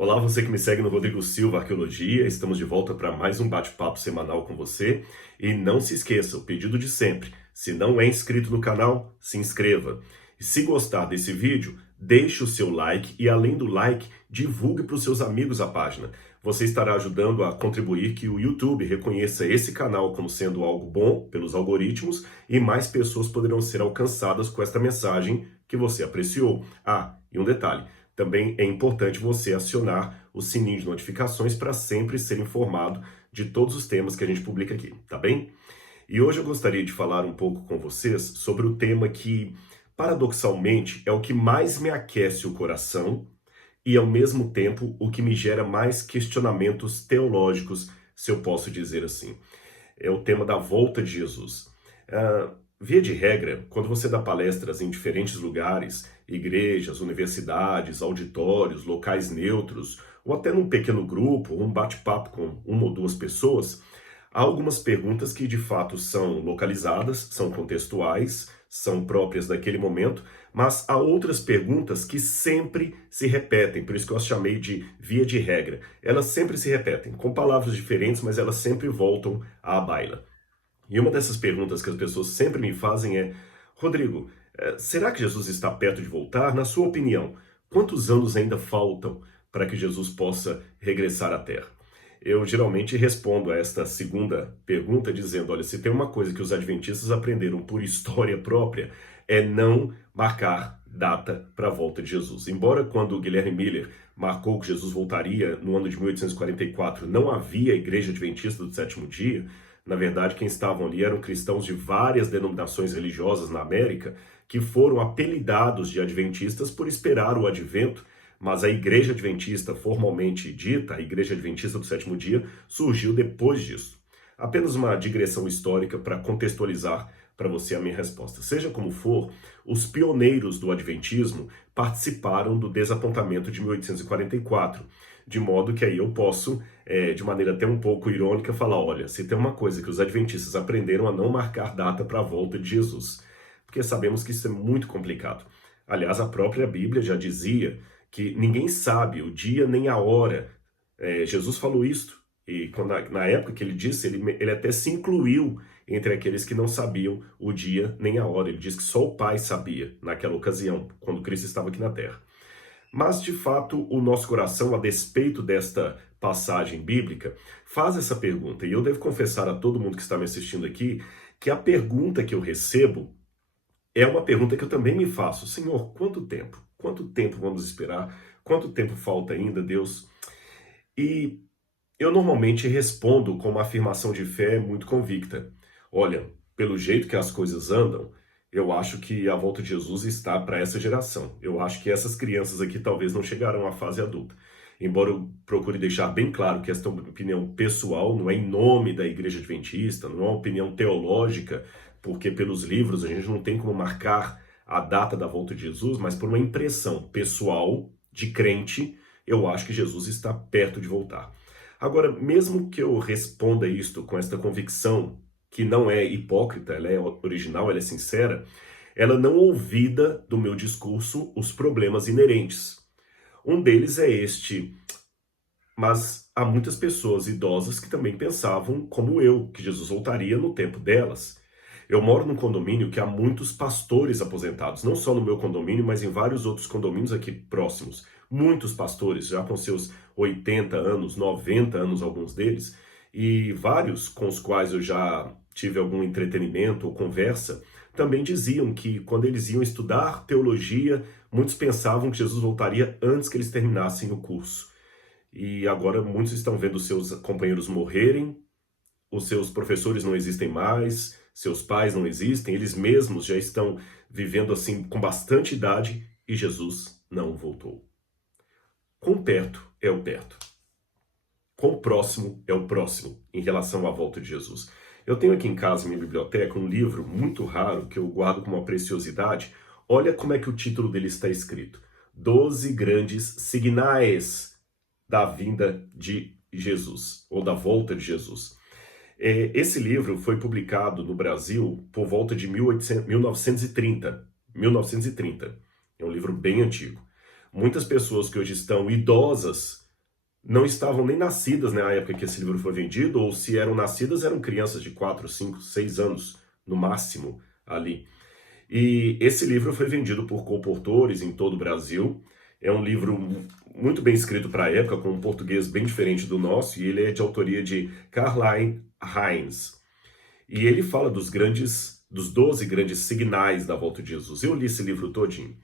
Olá, você que me segue no Rodrigo Silva Arqueologia, estamos de volta para mais um bate-papo semanal com você. E não se esqueça, o pedido de sempre, se não é inscrito no canal, se inscreva. E se gostar desse vídeo, deixe o seu like e além do like, divulgue para os seus amigos a página. Você estará ajudando a contribuir que o YouTube reconheça esse canal como sendo algo bom pelos algoritmos e mais pessoas poderão ser alcançadas com esta mensagem que você apreciou. E um detalhe. Também é importante você acionar o sininho de notificações para sempre ser informado de todos os temas que a gente publica aqui, tá bem? E hoje eu gostaria de falar um pouco com vocês sobre o tema que, paradoxalmente, é o que mais me aquece o coração e, ao mesmo tempo, o que me gera mais questionamentos teológicos, se eu posso dizer assim. É o tema da volta de Jesus. Via de regra, quando você dá palestras em diferentes lugares, igrejas, universidades, auditórios, locais neutros, ou até num pequeno grupo, um bate-papo com uma ou duas pessoas, há algumas perguntas que de fato são localizadas, são contextuais, são próprias daquele momento, mas há outras perguntas que sempre se repetem, por isso que eu as chamei de via de regra. Elas sempre se repetem, com palavras diferentes, mas elas sempre voltam à baila. E uma dessas perguntas que as pessoas sempre me fazem é: Rodrigo, será que Jesus está perto de voltar? Na sua opinião, quantos anos ainda faltam para que Jesus possa regressar à Terra? Eu geralmente respondo a esta segunda pergunta dizendo: olha, se tem uma coisa que os adventistas aprenderam por história própria, é não marcar data para a volta de Jesus. Embora quando Guilherme Miller marcou que Jesus voltaria no ano de 1844, não havia igreja adventista do sétimo dia. Na verdade, quem estavam ali eram cristãos de várias denominações religiosas na América que foram apelidados de adventistas por esperar o advento, mas a Igreja Adventista, formalmente dita, a Igreja Adventista do Sétimo Dia, surgiu depois disso. Apenas uma digressão histórica para contextualizar para você a minha resposta. Seja como for, os pioneiros do Adventismo participaram do desapontamento de 1844, de modo que aí eu posso, de maneira até um pouco irônica, falar: olha, se tem uma coisa que os adventistas aprenderam a não marcar data para a volta de Jesus, porque sabemos que isso é muito complicado. Aliás, a própria Bíblia já dizia que ninguém sabe o dia nem a hora. Jesus falou isso, e quando, na época que ele disse, ele até se incluiu entre aqueles que não sabiam o dia nem a hora. Ele diz que só o Pai sabia naquela ocasião, quando Cristo estava aqui na Terra. Mas, de fato, o nosso coração, a despeito desta passagem bíblica, faz essa pergunta. E eu devo confessar a todo mundo que está me assistindo aqui que a pergunta que eu recebo é uma pergunta que eu também me faço. Senhor, quanto tempo? Quanto tempo vamos esperar? Quanto tempo falta ainda, Deus? E eu normalmente respondo com uma afirmação de fé muito convicta. Olha, pelo jeito que as coisas andam, eu acho que a volta de Jesus está para essa geração. Eu acho que essas crianças aqui talvez não chegarão à fase adulta. Embora eu procure deixar bem claro que esta é uma opinião pessoal, não é em nome da Igreja Adventista, não é uma opinião teológica, porque pelos livros a gente não tem como marcar a data da volta de Jesus, mas por uma impressão pessoal de crente, eu acho que Jesus está perto de voltar. Agora, mesmo que eu responda isto com esta convicção, que não é hipócrita, ela é original, ela é sincera, ela não ouvida do meu discurso os problemas inerentes. Um deles é este: mas há muitas pessoas idosas que também pensavam, como eu, que Jesus voltaria no tempo delas. Eu moro num condomínio que há muitos pastores aposentados, não só no meu condomínio, mas em vários outros condomínios aqui próximos. Muitos pastores, já com seus 80 anos, 90 anos, alguns deles, e vários com os quais eu já tive algum entretenimento ou conversa, também diziam que quando eles iam estudar teologia, muitos pensavam que Jesus voltaria antes que eles terminassem o curso. E agora muitos estão vendo seus companheiros morrerem, os seus professores não existem mais, seus pais não existem, eles mesmos já estão vivendo assim com bastante idade e Jesus não voltou. Quão perto é o perto? Quão próximo é o próximo em relação à volta de Jesus? Eu tenho aqui em casa, em minha biblioteca, um livro muito raro que eu guardo como uma preciosidade. Olha como é que o título dele está escrito: 12 grandes sinais da vinda de Jesus, ou da volta de Jesus. Esse livro foi publicado no Brasil por volta de 1930. 1930. É um livro bem antigo. Muitas pessoas que hoje estão idosas não estavam nem nascidas na época que esse livro foi vendido, ou se eram nascidas, eram crianças de 4, 5, 6 anos, no máximo, ali. E esse livro foi vendido por colportores em todo o Brasil. É um livro muito bem escrito para a época, com um português bem diferente do nosso, e ele é de autoria de Karl Heinz. E ele fala dos 12 grandes signais da volta de Jesus. Eu li esse livro todinho.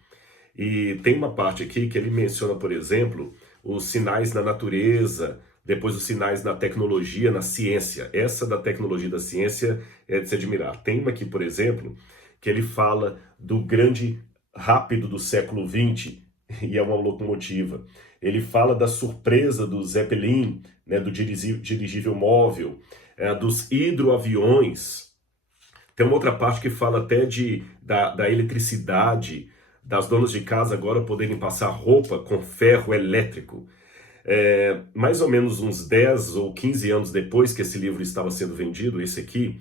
E tem uma parte aqui que ele menciona, por exemplo, os sinais na natureza, depois os sinais na tecnologia, na ciência. Essa da tecnologia e da ciência é de se admirar. Tem uma aqui, por exemplo, que ele fala do grande rápido do século XX, e é uma locomotiva. Ele fala da surpresa do Zeppelin, né, do dirigível móvel, dos hidroaviões. Tem uma outra parte que fala até da eletricidade, das donas de casa agora poderem passar roupa com ferro elétrico. Mais ou menos uns 10 ou 15 anos depois que esse livro estava sendo vendido, esse aqui,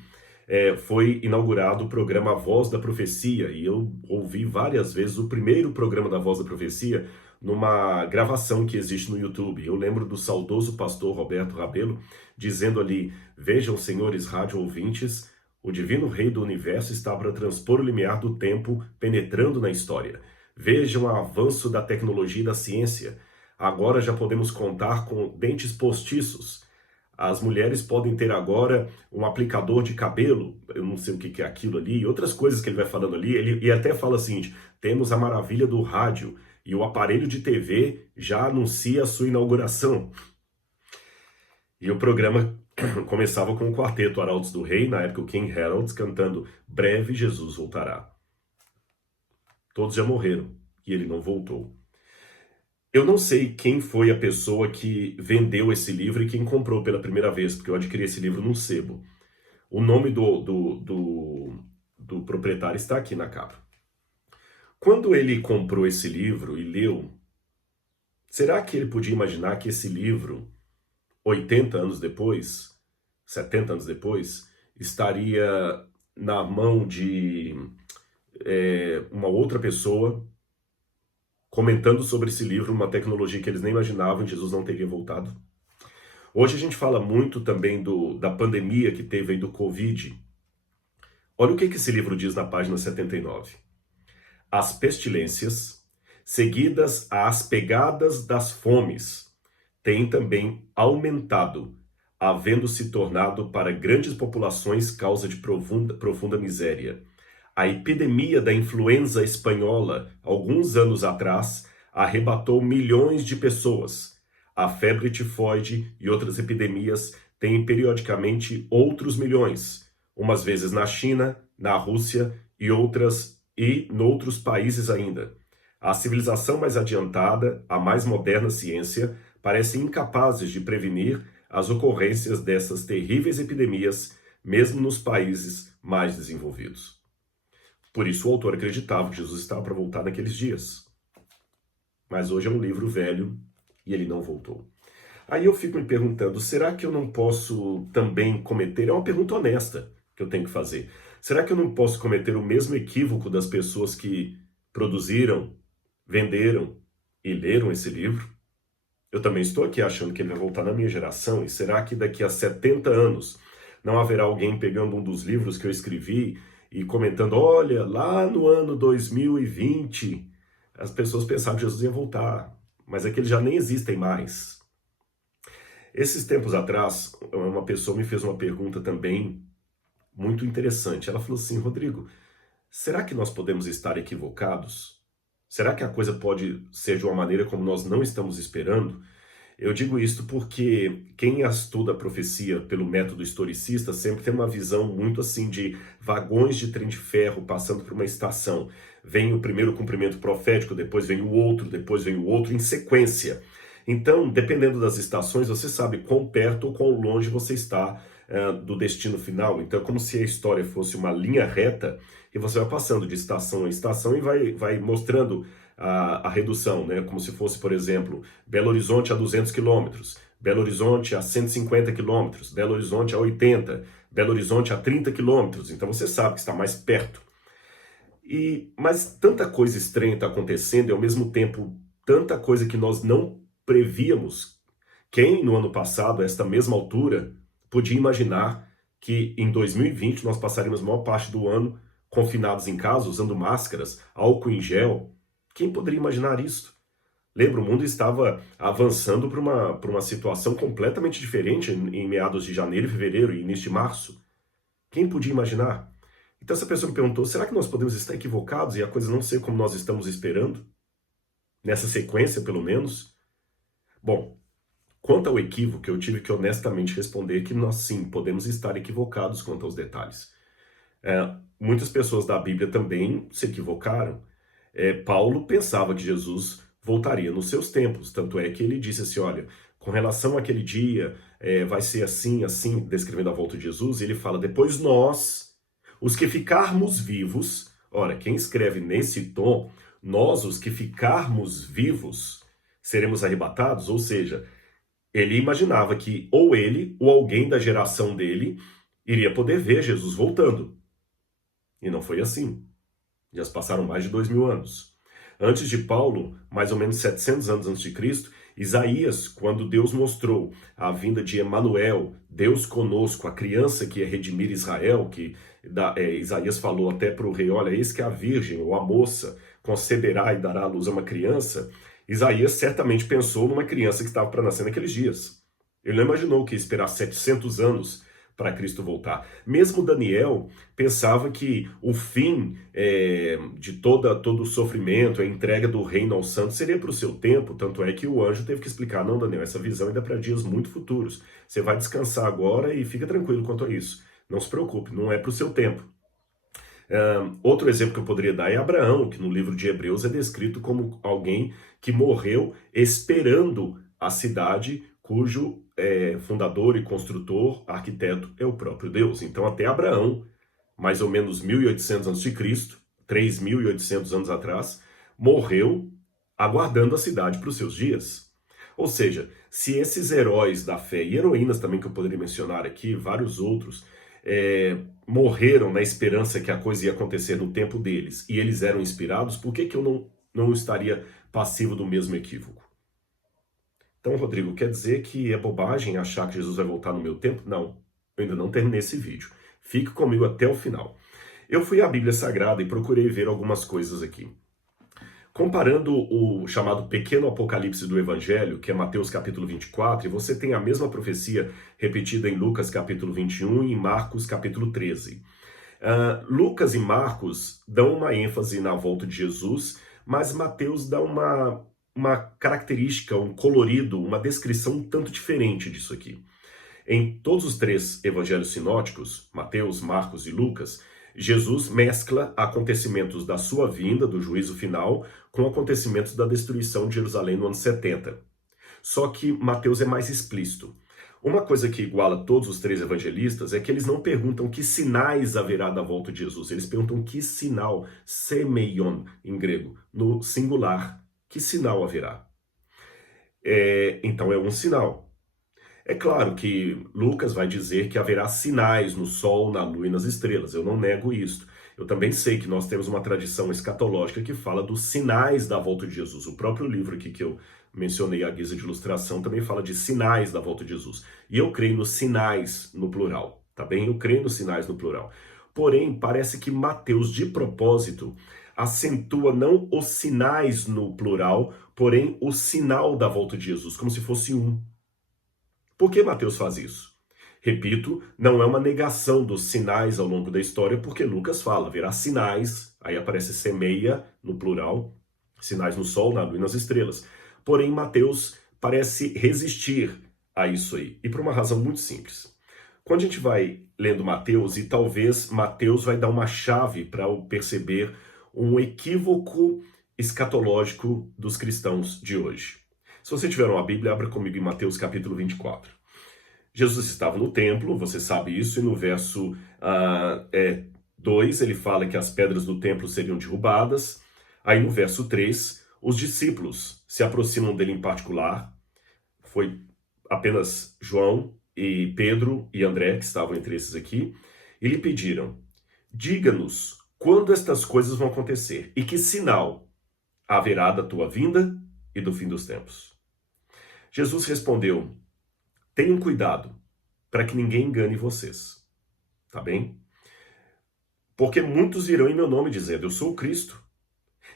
foi inaugurado o programa Voz da Profecia, e eu ouvi várias vezes o primeiro programa da Voz da Profecia numa gravação que existe no YouTube. Eu lembro do saudoso pastor Roberto Rabelo dizendo ali: vejam, senhores rádio ouvintes, o divino rei do universo está para transpor o limiar do tempo, penetrando na história. Vejam o avanço da tecnologia e da ciência. Agora já podemos contar com dentes postiços. As mulheres podem ter agora um aplicador de cabelo, eu não sei o que é aquilo ali, e outras coisas que ele vai falando ali. Ele até fala assim: temos a maravilha do rádio, e o aparelho de TV já anuncia a sua inauguração. E o programa começava com o quarteto Arautos do Rei, na época o King Heralds, cantando Breve Jesus Voltará. Todos já morreram, e ele não voltou. Eu não sei quem foi a pessoa que vendeu esse livro e quem comprou pela primeira vez, porque eu adquiri esse livro num sebo. O nome do proprietário está aqui na capa. Quando ele comprou esse livro e leu, será que ele podia imaginar que esse livro, 80 anos depois, 70 anos depois, estaria na mão de uma outra pessoa, comentando sobre esse livro, uma tecnologia que eles nem imaginavam, Jesus não teria voltado? Hoje a gente fala muito também da pandemia que teve aí do Covid. Olha o que esse livro diz na página 79. As pestilências, seguidas às pegadas das fomes, têm também aumentado, havendo se tornado para grandes populações causa de profunda miséria. A epidemia da influenza espanhola, alguns anos atrás, arrebatou milhões de pessoas. A febre tifoide e outras epidemias têm periodicamente outros milhões, umas vezes na China, na Rússia e noutros países ainda. A civilização mais adiantada, a mais moderna ciência, parece incapazes de prevenir as ocorrências dessas terríveis epidemias, mesmo nos países mais desenvolvidos. Por isso o autor acreditava que Jesus estava para voltar naqueles dias. Mas hoje é um livro velho e ele não voltou. Aí eu fico me perguntando, será que eu não posso também cometer... É uma pergunta honesta que eu tenho que fazer. Será que eu não posso cometer o mesmo equívoco das pessoas que produziram, venderam e leram esse livro? Eu também estou aqui achando que ele vai voltar na minha geração, e será que daqui a 70 anos não haverá alguém pegando um dos livros que eu escrevi e comentando: olha, lá no ano 2020, as pessoas pensavam que Jesus ia voltar, mas é que eles já nem existem mais. Esses tempos atrás, uma pessoa me fez uma pergunta também muito interessante. Ela falou assim: Rodrigo, será que nós podemos estar equivocados? Será que a coisa pode ser de uma maneira como nós não estamos esperando? Eu digo isto porque quem estuda a profecia pelo método historicista sempre tem uma visão muito assim de vagões de trem de ferro passando por uma estação. Vem o primeiro cumprimento profético, depois vem o outro em sequência. Então, dependendo das estações, você sabe quão perto ou quão longe você está do destino final. Então, é como se a história fosse uma linha reta e você vai passando de estação a estação e vai mostrando a redução, né? Como se fosse, por exemplo, Belo Horizonte a 200 quilômetros, Belo Horizonte a 150 quilômetros, Belo Horizonte a 80, Belo Horizonte a 30 quilômetros. Então você sabe que está mais perto. Mas tanta coisa estranha está acontecendo e ao mesmo tempo tanta coisa que nós não prevíamos, Quem no ano passado, a esta mesma altura, podia imaginar que em 2020 nós passaríamos a maior parte do ano confinados em casa, usando máscaras, álcool em gel? Quem poderia imaginar isso? Lembra, o mundo estava avançando para uma situação completamente diferente em meados de janeiro, fevereiro e início de março. Quem podia imaginar? Então essa pessoa me perguntou, será que nós podemos estar equivocados e a coisa não ser como nós estamos esperando? Nessa sequência, pelo menos? Bom, quanto ao equívoco, eu tive que honestamente responder que nós sim podemos estar equivocados quanto aos detalhes. Muitas pessoas da Bíblia também se equivocaram. Paulo pensava que Jesus voltaria nos seus tempos, tanto é que ele disse assim, olha, com relação àquele dia, vai ser assim, assim, descrevendo a volta de Jesus, e ele fala, depois nós, os que ficarmos vivos, ora, quem escreve nesse tom, nós, os que ficarmos vivos, seremos arrebatados, ou seja, ele imaginava que ou ele, ou alguém da geração dele, iria poder ver Jesus voltando. E não foi assim. Já se passaram mais de 2000 anos. Antes de Paulo, mais ou menos 700 anos antes de Cristo, Isaías, quando Deus mostrou a vinda de Emanuel, Deus conosco, a criança que ia redimir Israel, Isaías falou até para o rei, olha, eis que a virgem, ou a moça, conceberá e dará à luz a uma criança. Isaías certamente pensou numa criança que estava para nascer naqueles dias. Ele não imaginou que ia esperar 700 anos para Cristo voltar. Mesmo Daniel pensava que o fim de todo o sofrimento, a entrega do reino aos santos seria para o seu tempo, tanto é que o anjo teve que explicar, não, Daniel, essa visão ainda é para dias muito futuros. Você vai descansar agora e fica tranquilo quanto a isso. Não se preocupe, não é para o seu tempo. Outro exemplo que eu poderia dar é Abraão, que no livro de Hebreus é descrito como alguém que morreu esperando a cidade cujo fundador e construtor, arquiteto, é o próprio Deus. Então até Abraão, mais ou menos 1800 a.C., 3.800 anos atrás, morreu aguardando a cidade para os seus dias. Ou seja, se esses heróis da fé, e heroínas também que eu poderia mencionar aqui, vários outros, morreram na esperança que a coisa ia acontecer no tempo deles, e eles eram inspirados, por que eu não estaria passivo do mesmo equívoco? Então, Rodrigo, quer dizer que é bobagem achar que Jesus vai voltar no meu tempo? Não, eu ainda não terminei esse vídeo. Fique comigo até o final. Eu fui à Bíblia Sagrada e procurei ver algumas coisas aqui. Comparando o chamado pequeno apocalipse do Evangelho, que é Mateus capítulo 24, e você tem a mesma profecia repetida em Lucas capítulo 21 e em Marcos capítulo 13. Lucas e Marcos dão uma ênfase na volta de Jesus, mas Mateus dá uma característica, um colorido, uma descrição um tanto diferente disso aqui. Em todos os três evangelhos sinóticos, Mateus, Marcos e Lucas, Jesus mescla acontecimentos da sua vinda, do juízo final, com acontecimentos da destruição de Jerusalém no ano 70. Só que Mateus é mais explícito. Uma coisa que iguala todos os três evangelistas é que eles não perguntam que sinais haverá da volta de Jesus, eles perguntam que sinal, semeion em grego, no singular, que sinal haverá? Então é um sinal. É claro que Lucas vai dizer que haverá sinais no sol, na lua e nas estrelas. Eu não nego isso. Eu também sei que nós temos uma tradição escatológica que fala dos sinais da volta de Jesus. O próprio livro aqui que eu mencionei à guisa de ilustração também fala de sinais da volta de Jesus. E eu creio nos sinais no plural, tá bem? Eu creio nos sinais no plural. Porém, parece que Mateus, de propósito, acentua não os sinais no plural, porém o sinal da volta de Jesus, como se fosse um. Por que Mateus faz isso? Repito, não é uma negação dos sinais ao longo da história, porque Lucas fala, haverá sinais, aí aparece semeia no plural, sinais no sol, na lua e nas estrelas. Porém, Mateus parece resistir a isso aí, e por uma razão muito simples. Quando a gente vai lendo Mateus, e talvez Mateus vai dar uma chave para perceber um equívoco escatológico dos cristãos de hoje. Se você tiver uma Bíblia, abra comigo em Mateus capítulo 24. Jesus estava no templo, você sabe isso, e no verso 2 ele fala que as pedras do templo seriam derrubadas. Aí no verso 3, os discípulos se aproximam dele em particular. Foi apenas João e Pedro e André, que estavam entre esses aqui, e lhe pediram, diga-nos quando estas coisas vão acontecer e que sinal haverá da tua vinda e do fim dos tempos. Jesus respondeu, tenham cuidado para que ninguém engane vocês, tá bem? Porque muitos virão em meu nome dizendo, eu sou o Cristo.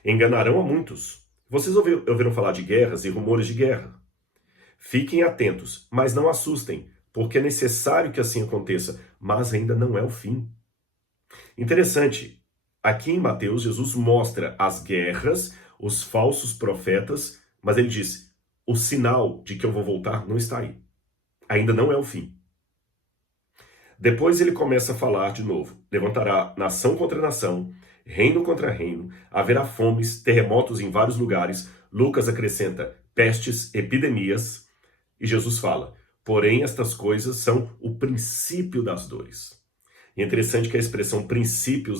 Enganarão a muitos. Vocês ouviram falar de guerras e rumores de guerra. Fiquem atentos, mas não assustem, porque é necessário que assim aconteça, mas ainda não é o fim. Interessante, aqui em Mateus, Jesus mostra as guerras, os falsos profetas, mas ele diz, o sinal de que eu vou voltar não está aí. Ainda não é o fim. Depois ele começa a falar de novo. Levantará nação contra nação, reino contra reino, haverá fomes, terremotos em vários lugares. Lucas acrescenta pestes, epidemias. E Jesus fala, porém estas coisas são o princípio das dores. E é interessante que a expressão princípio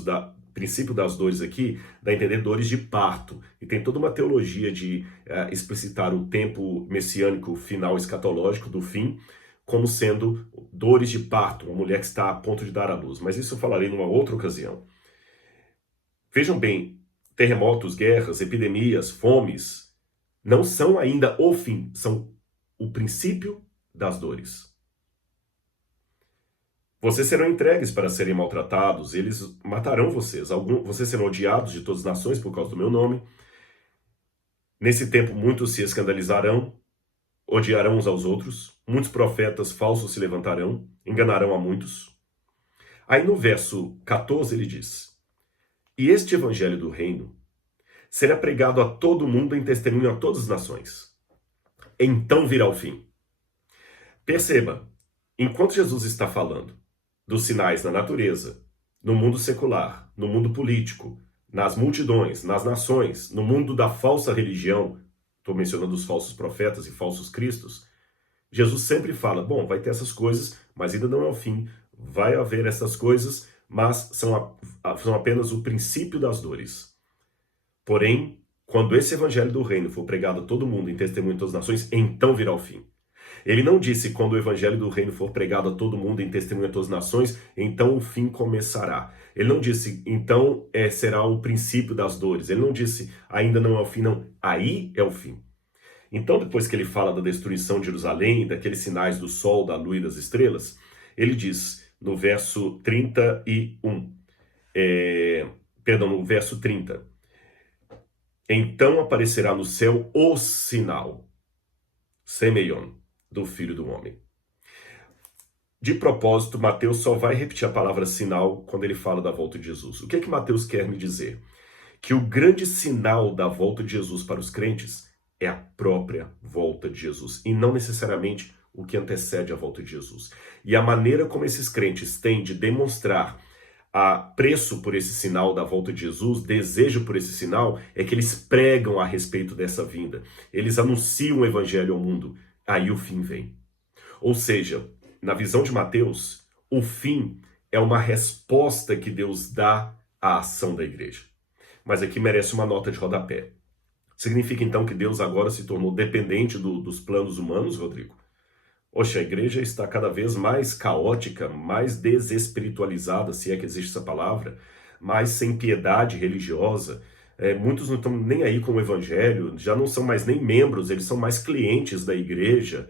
das dores aqui dá a entender dores de parto. E tem toda uma teologia de explicitar o tempo messiânico final escatológico do fim, como sendo dores de parto, uma mulher que está a ponto de dar à luz. Mas isso eu falarei numa outra ocasião. Vejam bem, terremotos, guerras, epidemias, fomes, não são ainda o fim, são o princípio das dores. Vocês serão entregues para serem maltratados, eles matarão vocês. Vocês serão odiados de todas as nações por causa do meu nome. Nesse tempo muitos se escandalizarão, odiarão uns aos outros, muitos profetas falsos se levantarão, enganarão a muitos. Aí no verso 14 ele diz, e este evangelho do reino será pregado a todo mundo em testemunho a todas as nações. Então virá o fim. Perceba, enquanto Jesus está falando dos sinais na natureza, no mundo secular, no mundo político, nas multidões, nas nações, no mundo da falsa religião, estou mencionando os falsos profetas e falsos cristos, Jesus sempre fala, bom, vai ter essas coisas, mas ainda não é o fim, vai haver essas coisas, mas são apenas o princípio das dores. Porém, quando esse evangelho do reino for pregado a todo mundo em testemunho de todas as nações, então virá o fim. Ele não disse, quando o evangelho do reino for pregado a todo mundo em testemunho a todas as nações, então o fim começará. Ele não disse, então será o princípio das dores. Ele não disse, ainda não é o fim, não. Aí é o fim. Então, depois que ele fala da destruição de Jerusalém, daqueles sinais do sol, da lua e das estrelas, ele diz, no verso 31, no verso 30, então aparecerá no céu o sinal, semeion, do Filho do Homem. De propósito, Mateus só vai repetir a palavra sinal quando ele fala da volta de Jesus. O que é que Mateus quer me dizer? Que o grande sinal da volta de Jesus para os crentes é a própria volta de Jesus, e não necessariamente o que antecede a volta de Jesus. E a maneira como esses crentes têm de demonstrar apreço por esse sinal da volta de Jesus, desejo por esse sinal, é que eles pregam a respeito dessa vinda. Eles anunciam o evangelho ao mundo. Aí o fim vem. Ou seja, na visão de Mateus, o fim é uma resposta que Deus dá à ação da igreja. Mas aqui merece uma nota de rodapé. Significa então que Deus agora se tornou dependente dos planos humanos, Rodrigo? Oxe, a igreja está cada vez mais caótica, mais desespiritualizada, se é que existe essa palavra, mais sem piedade religiosa. Muitos não estão nem aí com o evangelho, já não são mais nem membros, eles são mais clientes da igreja.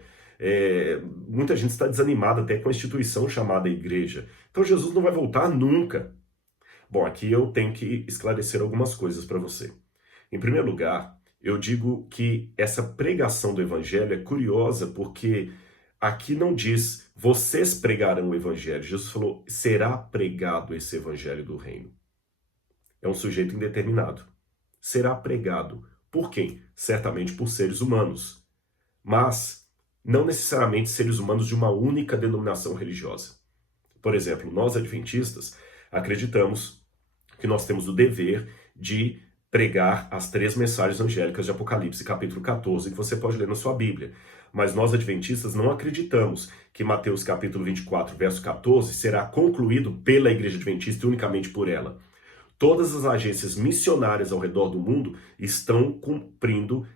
Muita gente está desanimada até com a instituição chamada igreja. Então Jesus não vai voltar nunca. Bom, aqui eu tenho que esclarecer algumas coisas para você. Em primeiro lugar, eu digo que essa pregação do evangelho é curiosa porque aqui não diz, vocês pregarão o evangelho. Jesus falou, será pregado esse evangelho do reino. É um sujeito indeterminado. Será pregado. Por quem? Certamente por seres humanos. Mas não necessariamente seres humanos de uma única denominação religiosa. Por exemplo, nós adventistas acreditamos que nós temos o dever de pregar as 3 mensagens angélicas de Apocalipse, capítulo 14, que você pode ler na sua Bíblia. Mas nós adventistas não acreditamos que Mateus capítulo 24, verso 14, será concluído pela Igreja Adventista e unicamente por ela. Todas as agências missionárias ao redor do mundo estão cumprindo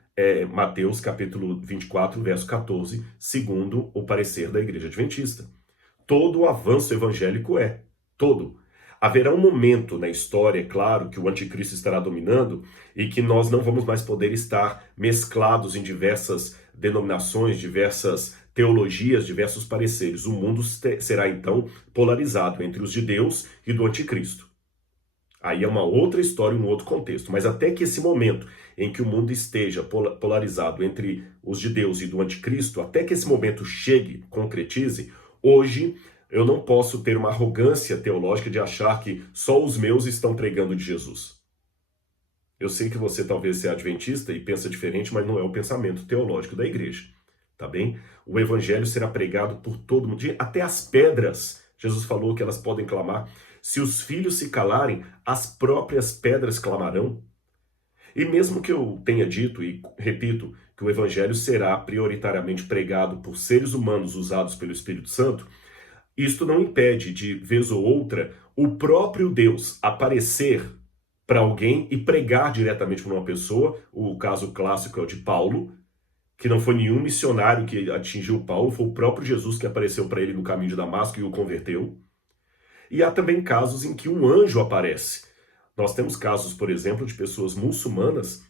Mateus capítulo 24, verso 14, segundo o parecer da Igreja Adventista. Todo o avanço evangélico todo. Haverá um momento na história, claro, que o anticristo estará dominando e que nós não vamos mais poder estar mesclados em diversas denominações, diversas teologias, diversos pareceres. O mundo será então polarizado entre os de Deus e do anticristo. Aí é uma outra história, um outro contexto. Mas até que esse momento em que o mundo esteja polarizado entre os de Deus e do anticristo, até que esse momento chegue, concretize, hoje eu não posso ter uma arrogância teológica de achar que só os meus estão pregando de Jesus. Eu sei que você talvez seja adventista e pensa diferente, mas não é o pensamento teológico da igreja, tá bem? O evangelho será pregado por todo mundo, até as pedras. Jesus falou que elas podem clamar. Se os filhos se calarem, as próprias pedras clamarão. E mesmo que eu tenha dito, e repito, que o evangelho será prioritariamente pregado por seres humanos usados pelo Espírito Santo, isto não impede de, vez ou outra, o próprio Deus aparecer para alguém e pregar diretamente para uma pessoa. O caso clássico é o de Paulo, que não foi nenhum missionário que atingiu Paulo, foi o próprio Jesus que apareceu para ele no caminho de Damasco e o converteu. E há também casos em que um anjo aparece. Nós temos casos, por exemplo, de pessoas muçulmanas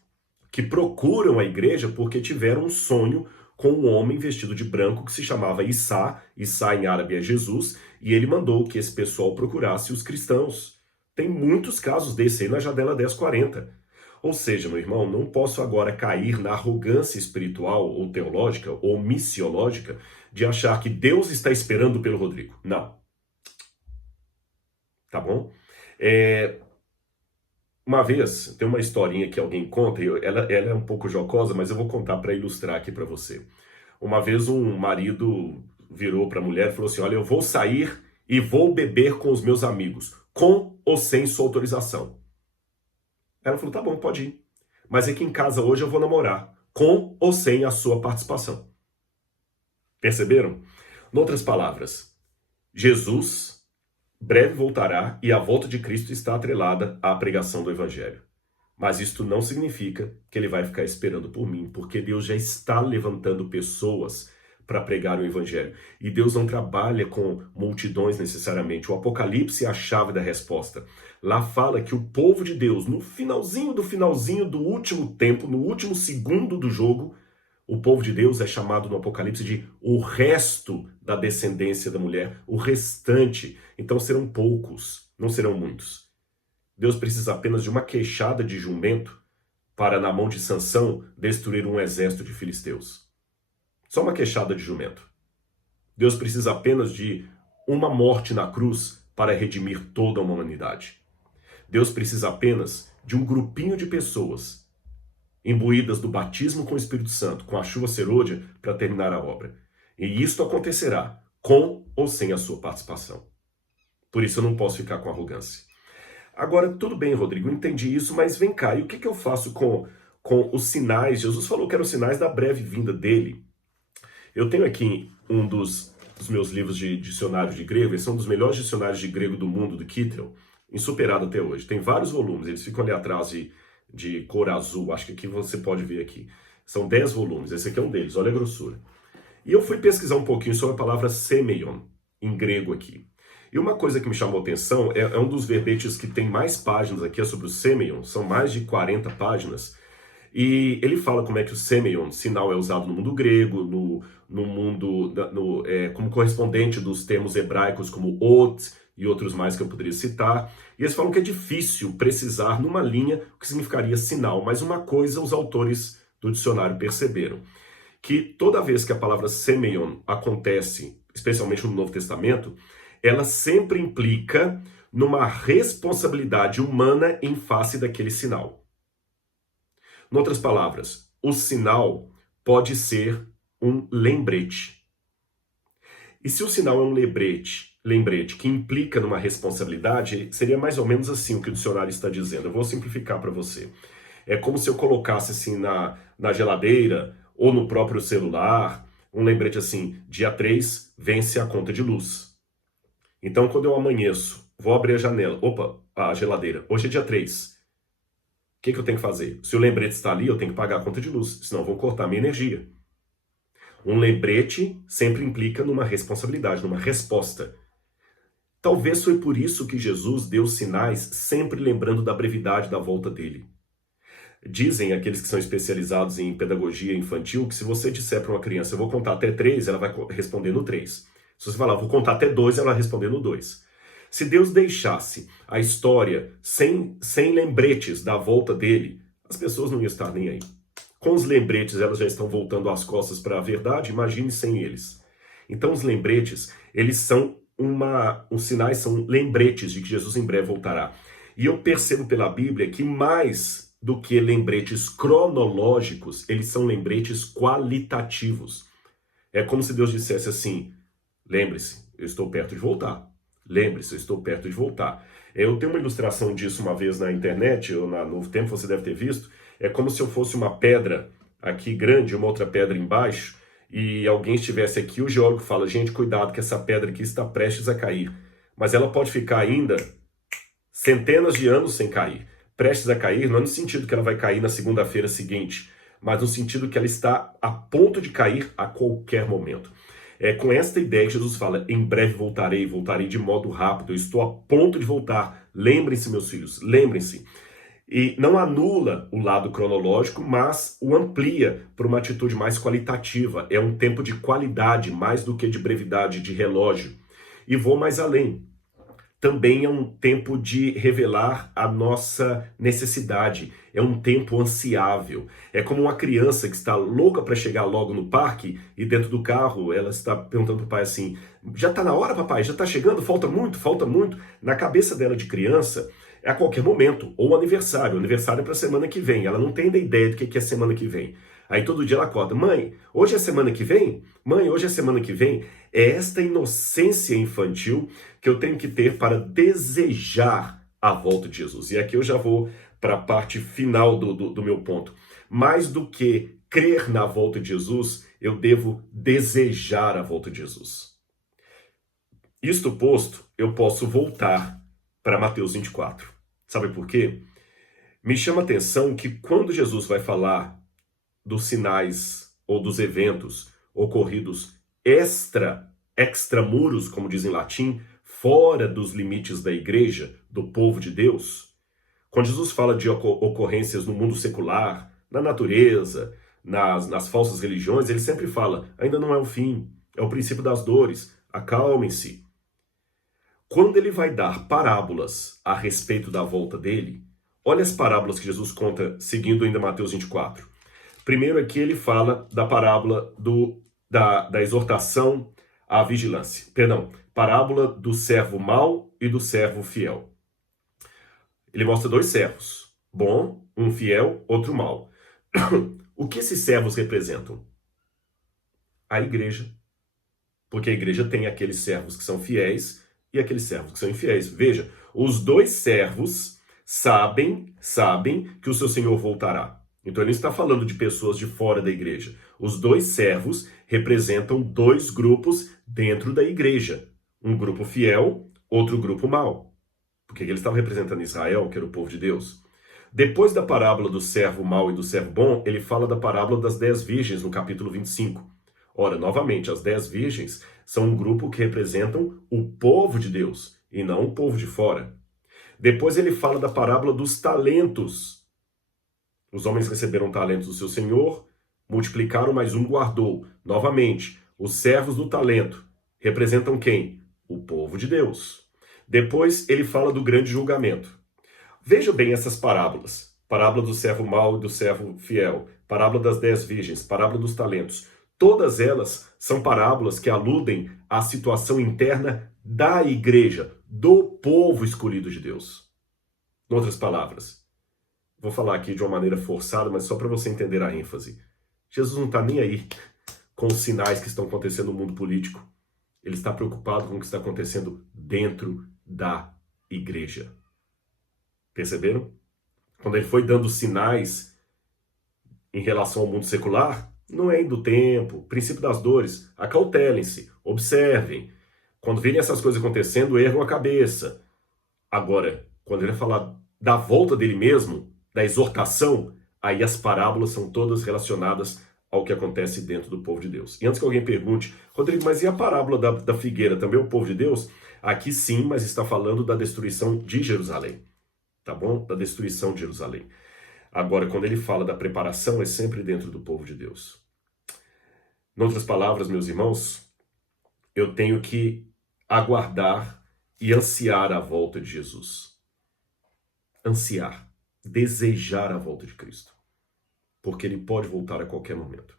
que procuram a igreja porque tiveram um sonho com um homem vestido de branco que se chamava Issa. Issa em árabe é Jesus, e ele mandou que esse pessoal procurasse os cristãos. Tem muitos casos desse aí na Janela 1040. Ou seja, meu irmão, não posso agora cair na arrogância espiritual ou teológica ou missiológica de achar que Deus está esperando pelo Rodrigo. Não. Tá bom? Uma vez, tem uma historinha que alguém conta, ela é um pouco jocosa, mas eu vou contar para ilustrar aqui para você. Uma vez um marido virou para a mulher e falou assim: olha, eu vou sair e vou beber com os meus amigos, com ou sem sua autorização. Ela falou: tá bom, pode ir. Mas aqui em casa hoje eu vou namorar, com ou sem a sua participação. Perceberam? Em outras palavras, Jesus breve voltará e a volta de Cristo está atrelada à pregação do Evangelho. Mas isto não significa que ele vai ficar esperando por mim, porque Deus já está levantando pessoas para pregar o Evangelho. E Deus não trabalha com multidões necessariamente. O Apocalipse é a chave da resposta. Lá fala que o povo de Deus, no finalzinho do último tempo, no último segundo do jogo, o povo de Deus é chamado no Apocalipse de o resto da descendência da mulher, o restante. Então serão poucos, não serão muitos. Deus precisa apenas de uma queixada de jumento para, na mão de Sansão, destruir um exército de filisteus. Só uma queixada de jumento. Deus precisa apenas de uma morte na cruz para redimir toda a humanidade. Deus precisa apenas de um grupinho de pessoas imbuídas do batismo com o Espírito Santo, com a chuva serôdia, para terminar a obra. E isto acontecerá com ou sem a sua participação. Por isso eu não posso ficar com arrogância. Agora, tudo bem, Rodrigo, entendi isso, mas vem cá, e o que eu faço com os sinais? Jesus falou que eram os sinais da breve vinda dele. Eu tenho aqui um dos meus livros de dicionário de grego, esse é um dos melhores dicionários de grego do mundo, do Kittel, insuperado até hoje. Tem vários volumes, eles ficam ali atrás de cor azul, acho que aqui você pode ver aqui. São 10 volumes, esse aqui é um deles, olha a grossura. E eu fui pesquisar um pouquinho sobre a palavra semeion, em grego aqui. E uma coisa que me chamou a atenção é um dos verbetes que tem mais páginas aqui, é sobre o semeion, são mais de 40 páginas. E ele fala como é que o semeion, sinal, é usado no mundo grego, no mundo, como correspondente dos termos hebraicos como ot e outros mais que eu poderia citar. E eles falam que é difícil precisar numa linha o que significaria sinal, mas uma coisa os autores do dicionário perceberam, que toda vez que a palavra semeion acontece, especialmente no Novo Testamento, ela sempre implica numa responsabilidade humana em face daquele sinal. Em outras palavras, o sinal pode ser um lembrete. E se o sinal é um lembrete que implica numa responsabilidade, seria mais ou menos assim o que o dicionário está dizendo. Eu vou simplificar para você. É como se eu colocasse assim na geladeira ou no próprio celular um lembrete assim: dia 3 vence a conta de luz. Então, quando eu amanheço, vou abrir a janela, a geladeira, hoje é dia 3. O que eu tenho que fazer? Se o lembrete está ali, eu tenho que pagar a conta de luz, senão vão cortar minha energia. Um lembrete sempre implica numa responsabilidade, numa resposta. Talvez foi por isso que Jesus deu sinais sempre lembrando da brevidade da volta dele. Dizem aqueles que são especializados em pedagogia infantil que se você disser para uma criança, eu vou contar até 3, ela vai responder no 3. Se você falar, vou contar até 2, ela vai responder no 2. Se Deus deixasse a história sem lembretes da volta dele, as pessoas não iam estar nem aí. Com os lembretes, elas já estão voltando as costas para a verdade, imagine sem eles. Então, os lembretes, eles são os sinais são lembretes de que Jesus em breve voltará. E eu percebo pela Bíblia que mais do que lembretes cronológicos, eles são lembretes qualitativos. É como se Deus dissesse assim, lembre-se, eu estou perto de voltar. Lembre-se, eu estou perto de voltar. Eu tenho uma ilustração disso uma vez na internet, ou na Novo Tempo, você deve ter visto. É como se eu fosse uma pedra aqui grande, uma outra pedra embaixo, e alguém estivesse aqui, o geólogo fala, gente, cuidado que essa pedra aqui está prestes a cair. Mas ela pode ficar ainda centenas de anos sem cair. Prestes a cair não é no sentido que ela vai cair na segunda-feira seguinte, mas no sentido que ela está a ponto de cair a qualquer momento. É com esta ideia que Jesus fala, em breve voltarei, voltarei de modo rápido, eu estou a ponto de voltar. Lembrem-se, meus filhos, lembrem-se. E não anula o lado cronológico, mas o amplia para uma atitude mais qualitativa. É um tempo de qualidade, mais do que de brevidade de relógio. E vou mais além. Também é um tempo de revelar a nossa necessidade. É um tempo ansiável. É como uma criança que está louca para chegar logo no parque e dentro do carro ela está perguntando para o pai assim, já está na hora, papai? Já está chegando? Falta muito? Falta muito? Na cabeça dela de criança, é a qualquer momento. Ou aniversário. O aniversário é para a semana que vem. Ela não tem ideia do que é semana que vem. Aí todo dia ela acorda, mãe, hoje é semana que vem? Mãe, hoje é semana que vem? É esta inocência infantil que eu tenho que ter para desejar a volta de Jesus. E aqui eu já vou para a parte final do meu ponto. Mais do que crer na volta de Jesus, eu devo desejar a volta de Jesus. Isto posto, eu posso voltar para Mateus 24. Sabe por quê? Me chama a atenção que quando Jesus vai falar dos sinais ou dos eventos ocorridos extramuros, como diz em latim, fora dos limites da igreja, do povo de Deus. Quando Jesus fala de ocorrências no mundo secular, na natureza, nas falsas religiões, ele sempre fala, ainda não é o fim, é o princípio das dores, acalmem-se. Quando ele vai dar parábolas a respeito da volta dele, olha as parábolas que Jesus conta seguindo ainda Mateus 24. Primeiro aqui ele fala da parábola da exortação à vigilância. Perdão, parábola do servo mau e do servo fiel. Ele mostra dois servos, bom, um fiel, outro mau. O que esses servos representam? A igreja. Porque a igreja tem aqueles servos que são fiéis e aqueles servos que são infiéis. Veja, os dois servos sabem que o seu Senhor voltará. Então ele está falando de pessoas de fora da igreja. Os dois servos representam dois grupos dentro da igreja. Um grupo fiel, outro grupo mau. Porque ele estava representando Israel, que era o povo de Deus. Depois da parábola do servo mau e do servo bom, ele fala da parábola das 10 virgens no capítulo 25. Ora, novamente, as 10 virgens são um grupo que representam o povo de Deus e não o povo de fora. Depois ele fala da parábola dos talentos. Os homens receberam talentos do seu senhor, multiplicaram, mas um guardou. Novamente, os servos do talento representam quem? O povo de Deus. Depois ele fala do grande julgamento. Veja bem essas parábolas. Parábola do servo mau e do servo fiel. Parábola das 10 virgens. Parábola dos talentos. Todas elas são parábolas que aludem à situação interna da igreja, do povo escolhido de Deus. Em outras palavras, vou falar aqui de uma maneira forçada, mas só para você entender a ênfase. Jesus não está nem aí com os sinais que estão acontecendo no mundo político. Ele está preocupado com o que está acontecendo dentro da igreja. Perceberam? Quando ele foi dando sinais em relação ao mundo secular, não é do tempo, princípio das dores, acautelem-se, observem. Quando virem essas coisas acontecendo, ergam a cabeça. Agora, quando ele vai falar da volta dele mesmo, da exortação, aí as parábolas são todas relacionadas ao que acontece dentro do povo de Deus. E antes que alguém pergunte, Rodrigo, mas e a parábola da figueira, também é o povo de Deus? Aqui sim, mas está falando da destruição de Jerusalém. Tá bom? Da destruição de Jerusalém. Agora, quando ele fala da preparação, é sempre dentro do povo de Deus. Em outras palavras, meus irmãos, eu tenho que aguardar e ansiar a volta de Jesus. Ansiar, desejar a volta de Cristo, porque ele pode voltar a qualquer momento.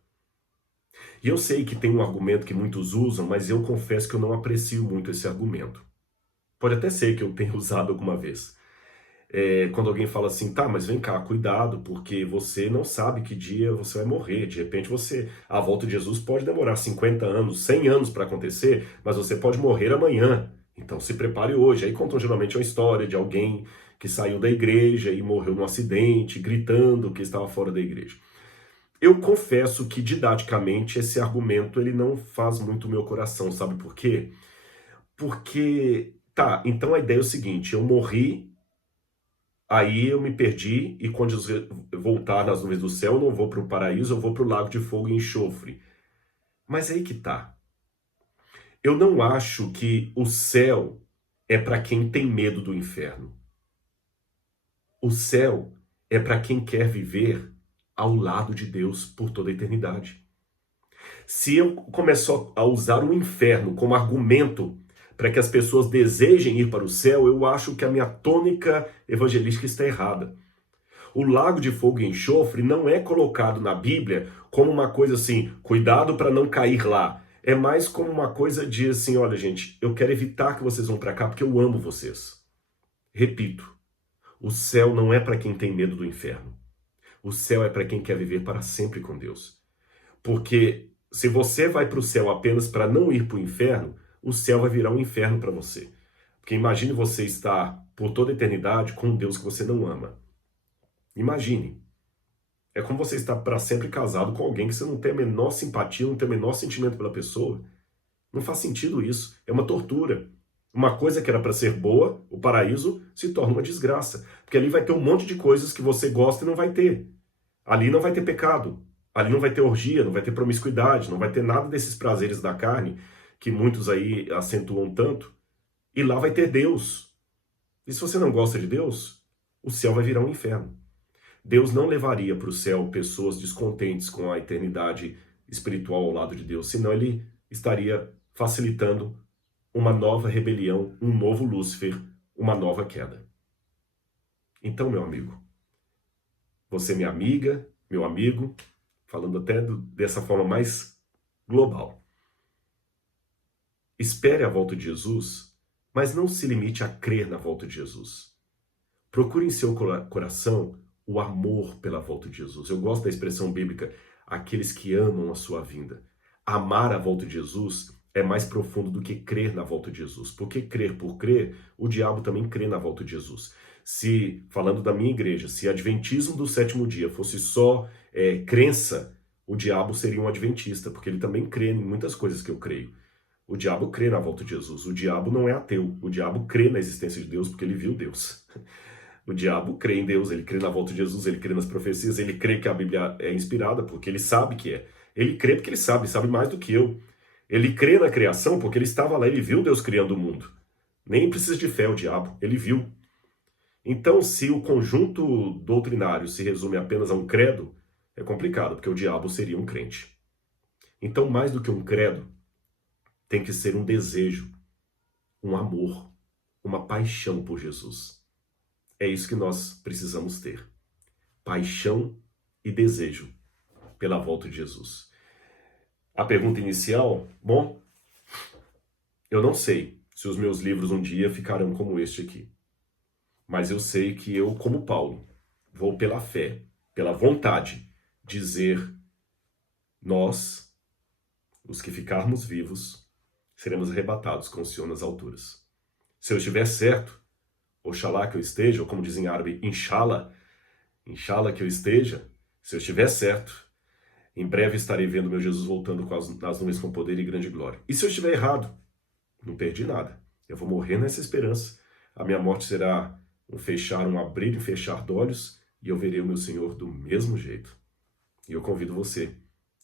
E eu sei que tem um argumento que muitos usam, mas eu confesso que eu não aprecio muito esse argumento. Pode até ser que eu tenha usado alguma vez. Quando alguém fala assim, tá, mas vem cá, cuidado, porque você não sabe que dia você vai morrer. De repente a volta de Jesus pode demorar 50 anos, 100 anos para acontecer, mas você pode morrer amanhã. Então se prepare hoje. Aí contam geralmente uma história de alguém que saiu da igreja e morreu num acidente, gritando que estava fora da igreja. Eu confesso que didaticamente esse argumento ele não faz muito o meu coração, sabe por quê? Porque, tá, então a ideia é o seguinte, eu morri, aí eu me perdi e quando Jesus voltar nas nuvens do céu, eu não vou para o paraíso, eu vou para o lago de fogo e enxofre. Mas aí que tá. Eu não acho que o céu é para quem tem medo do inferno. O céu é para quem quer viver ao lado de Deus por toda a eternidade. Se eu começar a usar o inferno como argumento para que as pessoas desejem ir para o céu, eu acho que a minha tônica evangelística está errada. O lago de fogo e enxofre não é colocado na Bíblia como uma coisa assim, cuidado para não cair lá. É mais como uma coisa de assim, olha gente, eu quero evitar que vocês vão para cá porque eu amo vocês. Repito, o céu não é para quem tem medo do inferno. O céu é para quem quer viver para sempre com Deus. Porque se você vai para o céu apenas para não ir para o inferno, o céu vai virar um inferno para você. Porque imagine você estar por toda a eternidade com um Deus que você não ama. Imagine. É como você estar para sempre casado com alguém que você não tem a menor simpatia, não tem o menor sentimento pela pessoa. Não faz sentido isso. É uma tortura. Uma coisa que era para ser boa, o paraíso, se torna uma desgraça. Porque ali vai ter um monte de coisas que você gosta e não vai ter. Ali não vai ter pecado. Ali não vai ter orgia, não vai ter promiscuidade, não vai ter nada desses prazeres da carne que muitos aí acentuam tanto. E lá vai ter Deus. E se você não gosta de Deus, o céu vai virar um inferno. Deus não levaria para o céu pessoas descontentes com a eternidade espiritual ao lado de Deus, senão ele estaria facilitando uma nova rebelião, um novo Lúcifer, uma nova queda. Então, meu amigo, você, minha amiga, meu amigo, falando até dessa forma mais global, espere a volta de Jesus, mas não se limite a crer na volta de Jesus. Procure em seu coração o amor pela volta de Jesus. Eu gosto da expressão bíblica, aqueles que amam a sua vinda. Amar a volta de Jesus é mais profundo do que crer na volta de Jesus. Porque crer por crer, o diabo também crê na volta de Jesus. Se, falando da minha igreja, se adventismo do sétimo dia fosse só crença, o diabo seria um adventista, porque ele também crê em muitas coisas que eu creio. O diabo crê na volta de Jesus. O diabo não é ateu. O diabo crê na existência de Deus porque ele viu Deus. O diabo crê em Deus, ele crê na volta de Jesus, ele crê nas profecias, ele crê que a Bíblia é inspirada porque ele sabe que é. Ele crê porque ele sabe mais do que eu. Ele crê na criação porque ele estava lá, ele viu Deus criando o mundo. Nem precisa de fé o diabo, ele viu. Então, se o conjunto doutrinário se resume apenas a um credo, é complicado, porque o diabo seria um crente. Então, mais do que um credo, tem que ser um desejo, um amor, uma paixão por Jesus. É isso que nós precisamos ter. Paixão e desejo pela volta de Jesus. A pergunta inicial, bom, eu não sei se os meus livros um dia ficarão como este aqui. Mas eu sei que eu, como Paulo, vou pela fé, pela vontade, dizer: nós, os que ficarmos vivos, seremos arrebatados com o Senhor nas alturas. Se eu estiver certo, oxalá que eu esteja, ou como dizem em árabe, inshallah que eu esteja, se eu estiver certo, em breve estarei vendo meu Jesus voltando nas nuvens com poder e grande glória. E se eu estiver errado, não perdi nada. Eu vou morrer nessa esperança. A minha morte será um abrir e fechar de olhos, e eu verei o meu Senhor do mesmo jeito. E eu convido você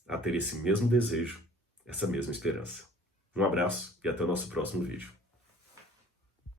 a ter esse mesmo desejo, essa mesma esperança. Um abraço e até o nosso próximo vídeo.